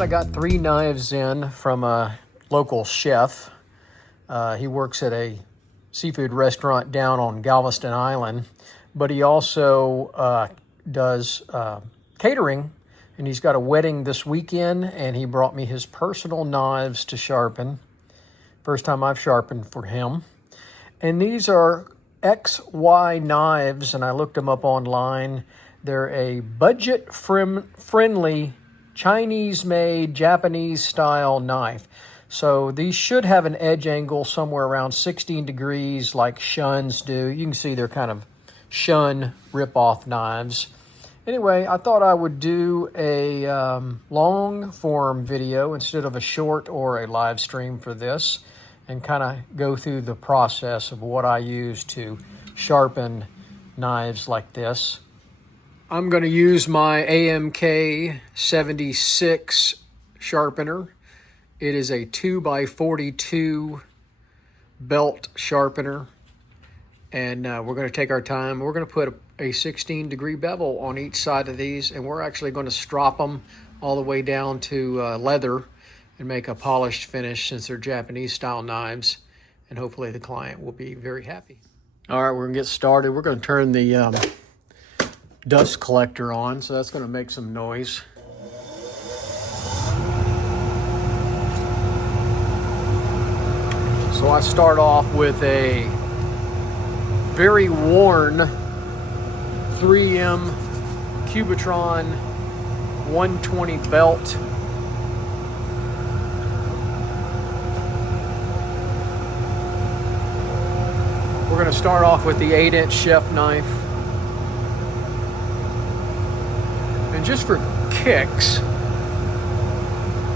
right, I got 3 knives in from a local chef. He works at a seafood restaurant down on Galveston Island, but he also does catering, and he's got a wedding this weekend, and he brought me his personal knives to sharpen. First time I've sharpened for him. And these are XY knives, and I looked them up online. They're a budget-friendly, Chinese-made, Japanese-style knife. So these should have an edge angle somewhere around 16 degrees like Shuns do. You can see they're kind of Shun rip-off knives. Anyway, I thought I would do a long-form video instead of a short or a live stream for this, and kind of go through the process of what I use to sharpen knives like this. I'm going to use my AMK 76 sharpener. It is a 2x42 belt sharpener, and we're going to take our time. We're going to put a 16-degree bevel on each side of these, and we're actually going to strop them all the way down to leather and make a polished finish, since they're Japanese style knives, and hopefully the client will be very happy. All right, we're gonna get started. We're gonna turn the dust collector on, so that's gonna make some noise. So I start off with a very worn 3M Cubitron 120 belt. We're going to start off with the 8-inch chef knife. And just for kicks,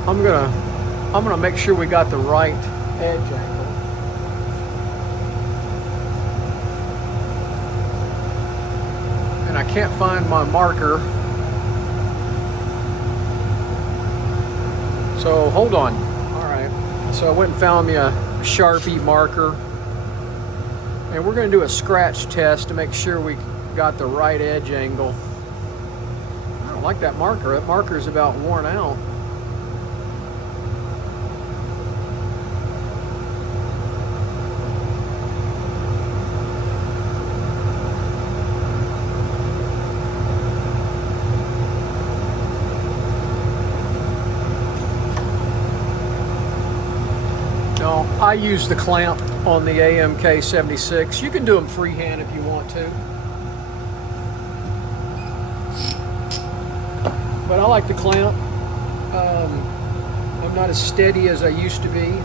I'm gonna make sure we got the right edge angle. And I can't find my marker. So hold on. All right. So I went and found me a Sharpie marker. And we're going to do a scratch test to make sure we got the right edge angle. I don't like that marker. That marker is about worn out. No, I use the clamp on the AMK 76. You can do them freehand if you want to. But I like the clamp. I'm not as steady as I used to be.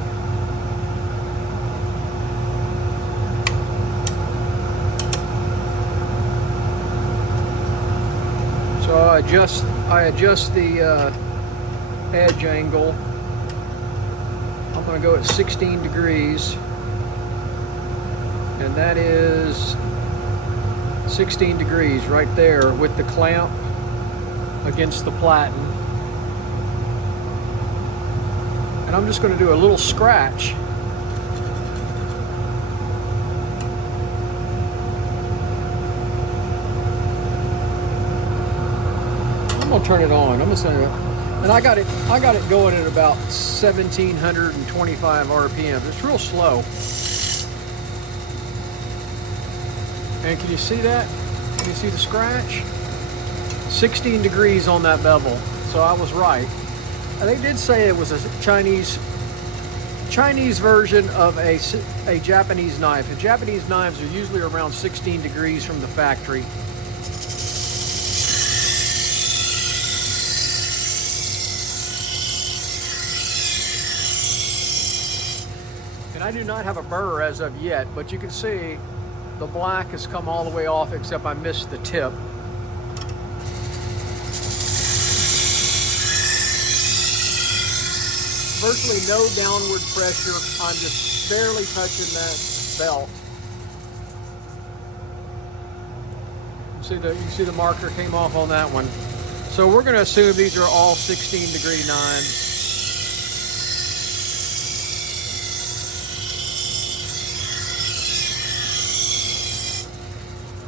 So I adjust the edge angle. I'm going to go at 16 degrees. And that is 16 degrees right there with the clamp against the platen. And I'm just going to do a little scratch. I'm going to turn it on. I'm going to send it. And I got it going at about 1725 RPM. It's real slow. And can you see that? Can you see the scratch? 16 degrees on that bevel, so I was right. And they did say it was a Chinese version of a Japanese knife. And Japanese knives are usually around 16 degrees from the factory. And I do not have a burr as of yet, but you can see the black has come all the way off, except I missed the tip. Virtually no downward pressure. I'm just barely touching that belt. You see the marker came off on that one. So we're going to assume these are all 16-degree knives.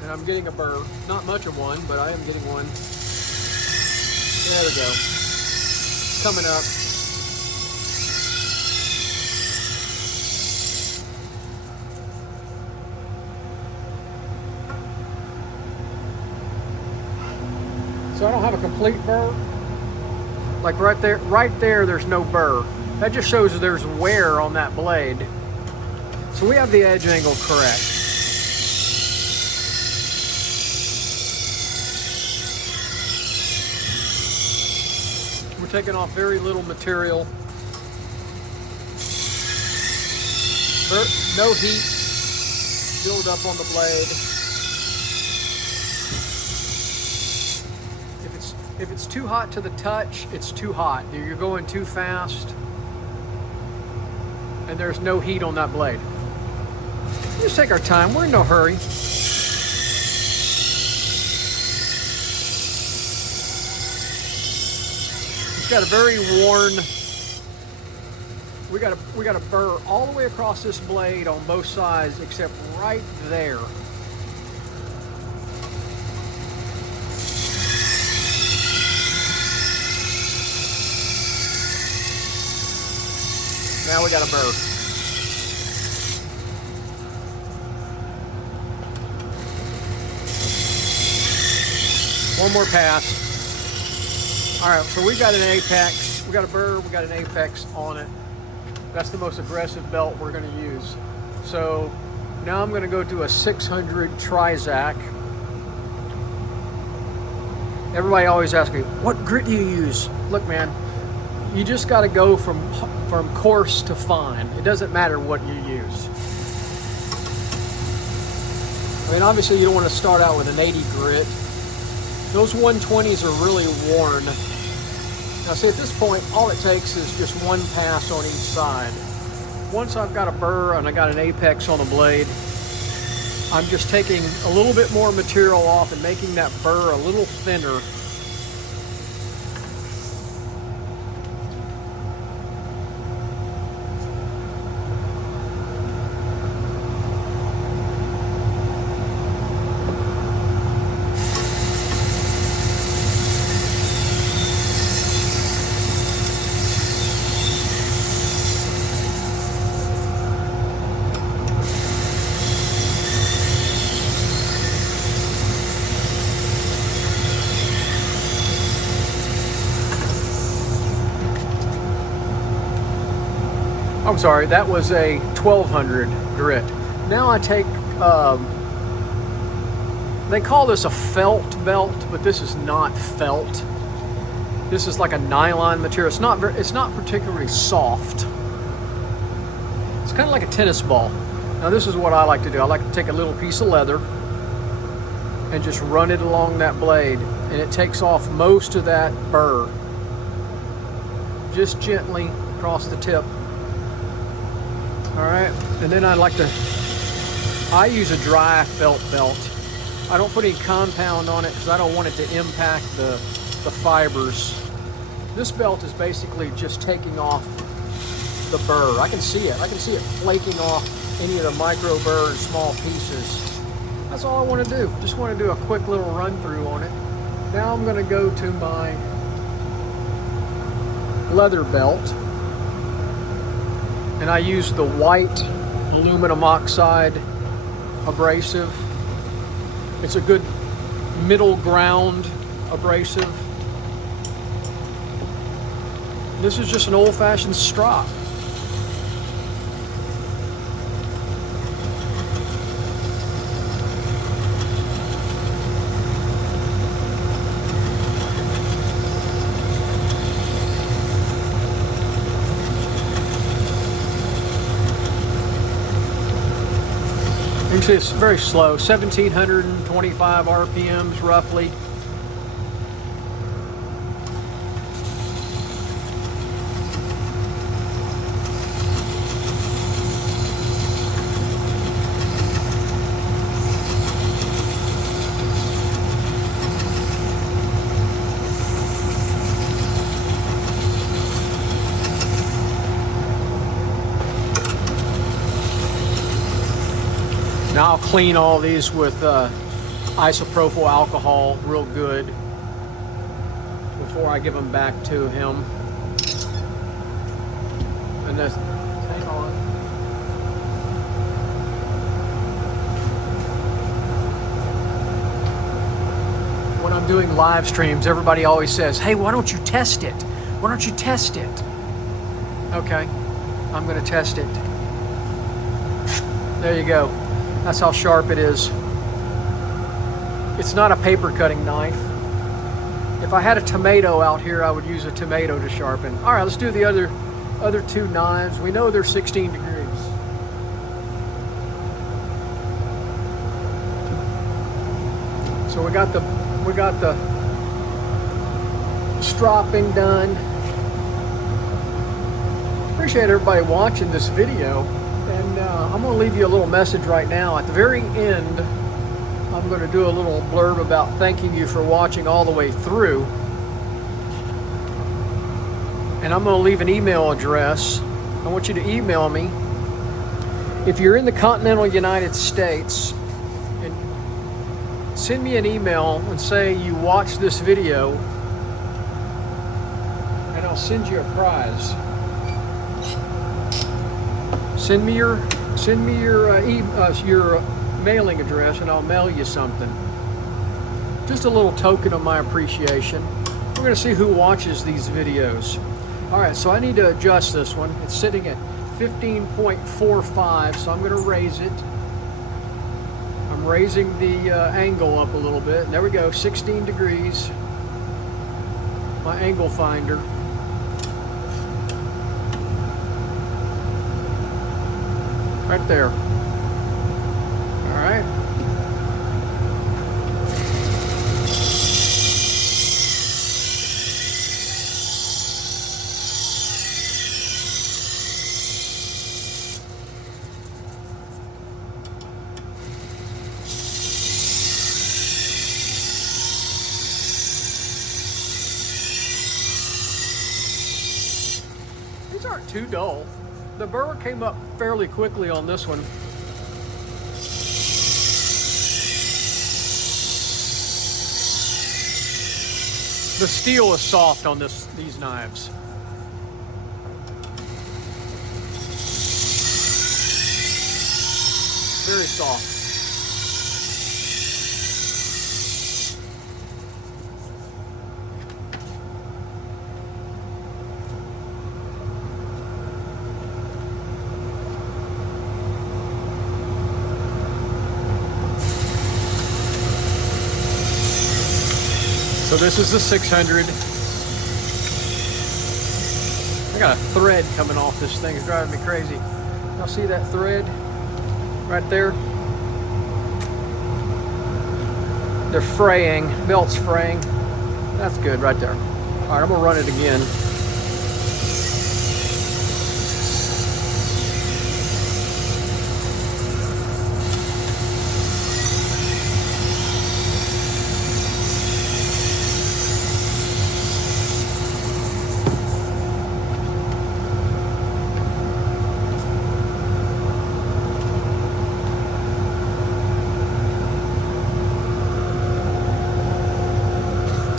And I'm getting a burr. Not much of one, but I am getting one. There we go. it's coming up. So I don't have a complete burr. Like right there, there's no burr. That just shows that there's wear on that blade. So we have the edge angle correct. We're taking off very little material. No heat build up on the blade. If it's too hot to the touch, it's too hot. You're going too fast, and there's no heat on that blade. Let's take our time. We're in no hurry. It's got a very worn. We got a burr all the way across this blade on both sides, except right there. Now we got a burr. One more pass. All right, so we got an apex. We got a burr, we got an apex on it. That's the most aggressive belt we're gonna use. So now I'm gonna go do a 600 Trizact. Everybody always asks me, what grit do you use? Look, man, you just gotta go from coarse to fine. It doesn't matter what you use. I mean, obviously you don't want to start out with an 80 grit. Those 120s are really worn. Now see, at this point, all it takes is just one pass on each side. Once I've got a burr and I got an apex on the blade, I'm just taking a little bit more material off and making that burr a little thinner. I'm sorry, that was a 1200 grit. Now I take, they call this a felt belt, but this is not felt. This is like a nylon material. It's not particularly soft. It's kind of like a tennis ball. Now this is what I like to do. I like to take a little piece of leather and just run it along that blade, and it takes off most of that burr. Just gently across the tip. All right, and then I use a dry felt belt. I don't put any compound on it because I don't want it to impact the fibers. This belt is basically just taking off the burr. I can see it. I can see it flaking off any of the micro burr and small pieces. That's all I want to do. Just want to do a quick little run through on it. Now I'm going to go to my leather belt. And I use the white aluminum oxide abrasive. It's a good middle ground abrasive. This is just an old-fashioned strop. You can see it's very slow, 1725 RPMs roughly. Now I'll clean all these with isopropyl alcohol real good before I give them back to him. And this, hang on. When I'm doing live streams, everybody always says, hey, why don't you test it? Why don't you test it? Okay, I'm gonna test it. There you go. That's how sharp it is. It's not a paper cutting knife. If I had a tomato out here, I would use a tomato to sharpen. All right, let's do the other two knives. We know they're 16 degrees. So we got the stropping done. Appreciate everybody watching this video, and I'm going to leave you a little message right now. At the very end, I'm going to do a little blurb about thanking you for watching all the way through, and I'm going to leave an email address. I want you to email me if you're in the continental United States, and send me an email and say you watched this video, and I'll send you a prize. Send me your mailing address, and I'll mail you something. Just a little token of my appreciation. We're going to see who watches these videos. All right, so I need to adjust this one. It's sitting at 15.45, so I'm going to raise it. I'm raising the angle up a little bit. And there we go, 16 degrees. My angle finder. Right there. All right. These aren't too dull. The burr came up fairly quickly on this one. The steel is soft on these knives. Very soft. So this is the 600. I got a thread coming off this thing. It's driving me crazy. Y'all see that thread right there? They're fraying. Belt's fraying. That's good right there. All right, I'm gonna run it again.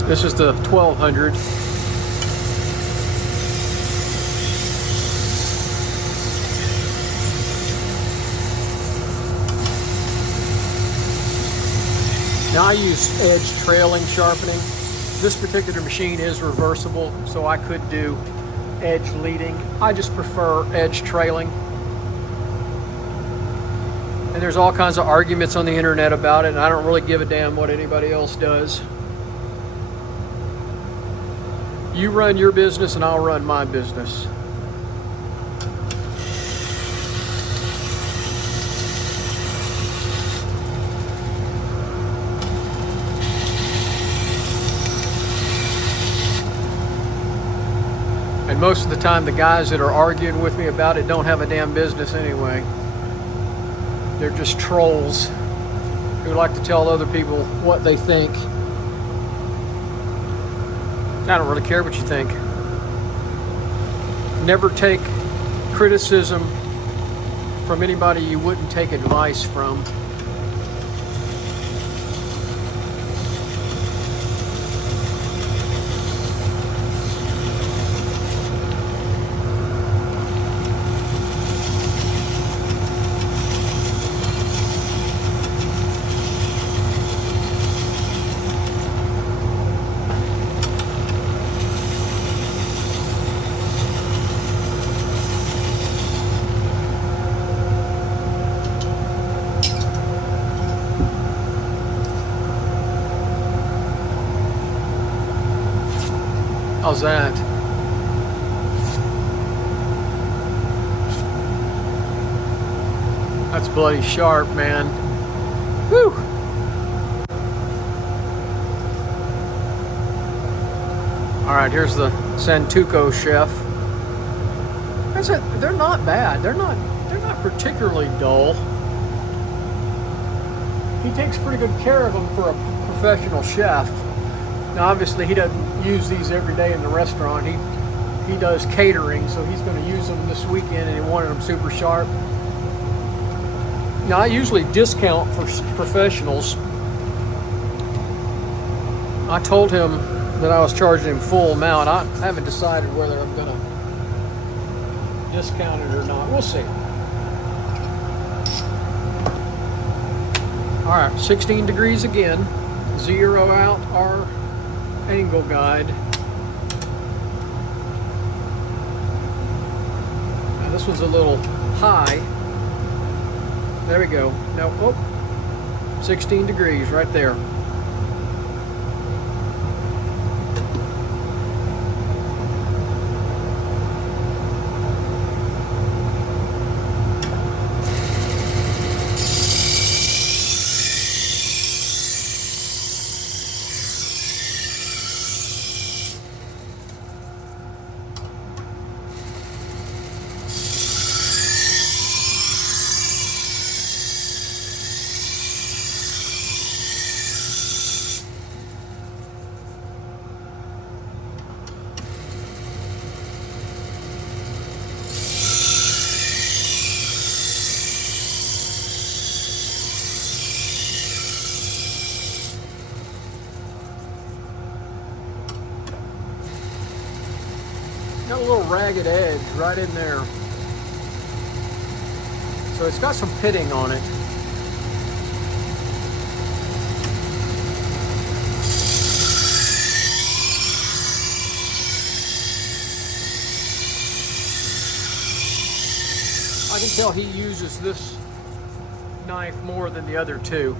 This is the 1200. Now I use edge trailing sharpening. This particular machine is reversible, so I could do edge leading. I just prefer edge trailing. And there's all kinds of arguments on the internet about it, and I don't really give a damn what anybody else does. You run your business and I'll run my business. And most of the time the guys that are arguing with me about it don't have a damn business anyway. They're just trolls who like to tell other people what they think. I don't really care what you think. Never take criticism from anybody you wouldn't take advice from. How's that? That's bloody sharp, man. Whew. All right, here's the Santuco chef. They're not bad. They're not particularly dull. He takes pretty good care of them for a professional chef. Now, obviously, he doesn't use these every day in the restaurant. He does catering, so he's going to use them this weekend, and he wanted them super sharp. Now, I usually discount for professionals. I told him that I was charging him full amount. I haven't decided whether I'm going to discount it or not. We'll see. All right, 16 degrees again. Zero out our angle guide. Now this one's a little high. There we go. Now, 16 degrees right there. Got a little ragged edge right in there. So it's got some pitting on it. I can tell he uses this knife more than the other two.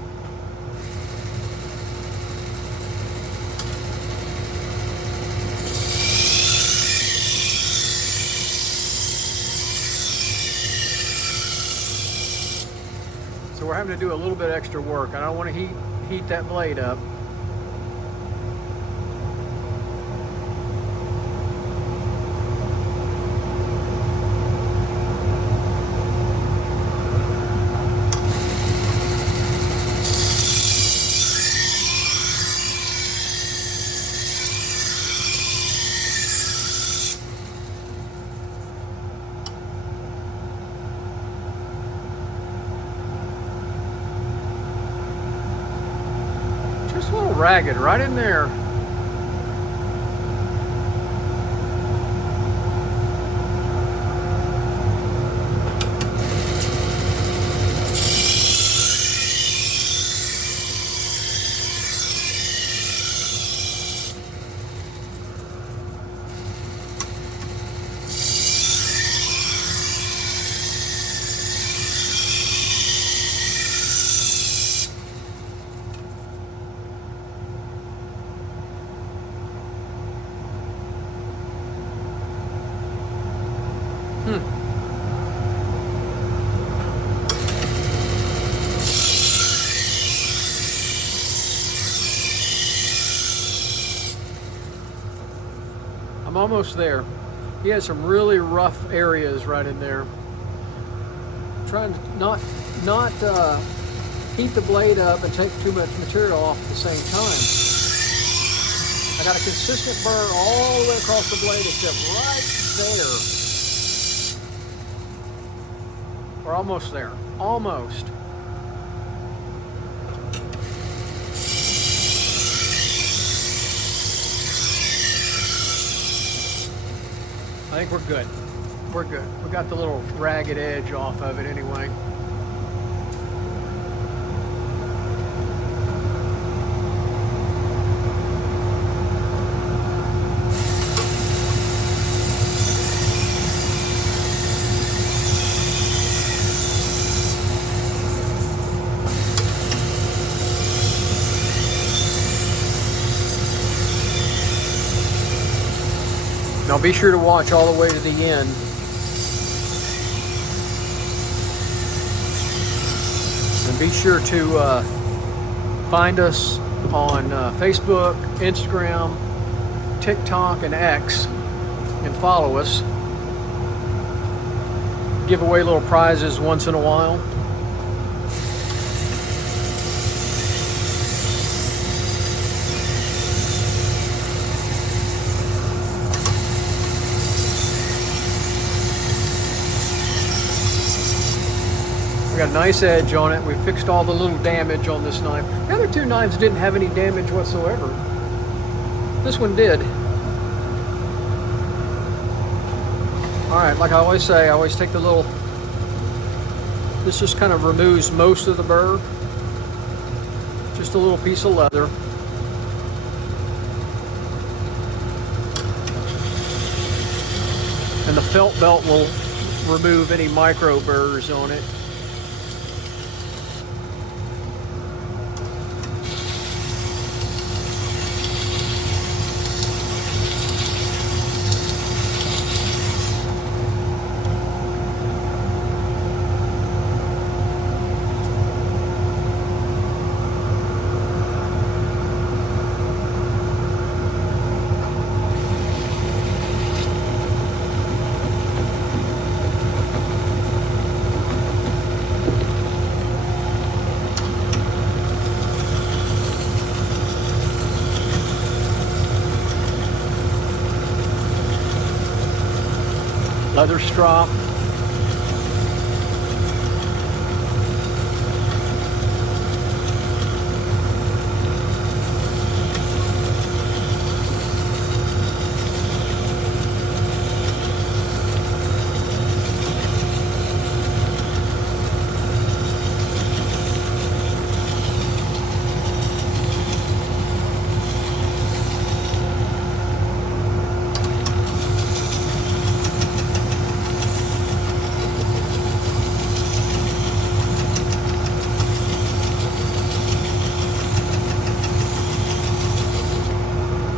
So we're having to do a little bit extra work. I don't want to heat that blade up. A little ragged right in there. I'm almost there. He has some really rough areas right in there. I'm trying to not heat the blade up and take too much material off at the same time. I got a consistent burn all the way across the blade except right there. We're almost there. Almost. I think we're good. We're good. We got the little ragged edge off of it anyway. Now be sure to watch all the way to the end. And be sure to find us on Facebook, Instagram, TikTok, and X, and follow us. Give away little prizes once in a while. We got a nice edge on it. We fixed all the little damage on this knife. The other two knives didn't have any damage whatsoever. This one did. All right, like I always say, I always take the little, this just kind of removes most of the burr. Just a little piece of leather. And the felt belt will remove any micro burrs on it. Leather strop.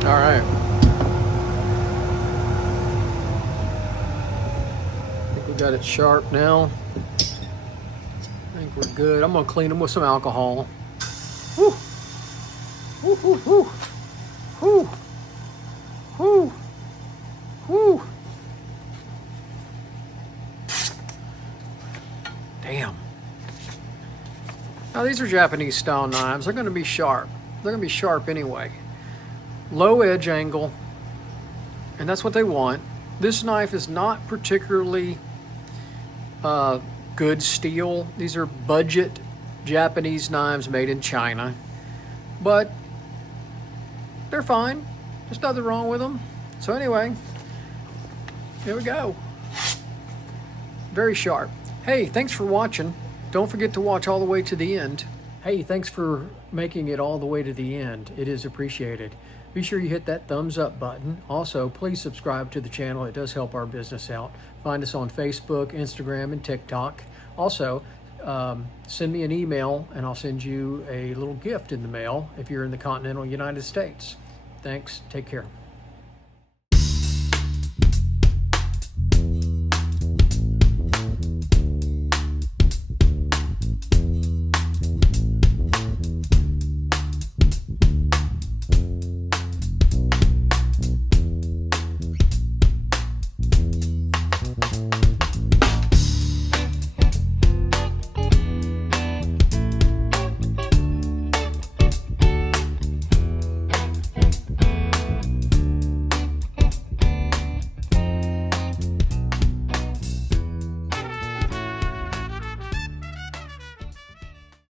All right. I think we got it sharp now. I think we're good. I'm gonna clean them with some alcohol. Woo! Woo, woo, woo. Woo! Woo! Woo! Damn. Now these are Japanese style knives. They're gonna be sharp. They're gonna be sharp anyway. Low edge angle, and that's what they want. This knife is not particularly good steel. These are budget Japanese knives made in China, but they're fine. There's nothing wrong with them. So anyway, here we go. Very sharp. Hey, thanks for watching. Don't forget to watch all the way to the end. Hey, thanks for making it all the way to the end. It is appreciated. Be sure you hit that thumbs up button. Also, please subscribe to the channel. It does help our business out. Find us on Facebook, Instagram, and TikTok. Also, send me an email and I'll send you a little gift in the mail if you're in the continental United States. Thanks. Take care.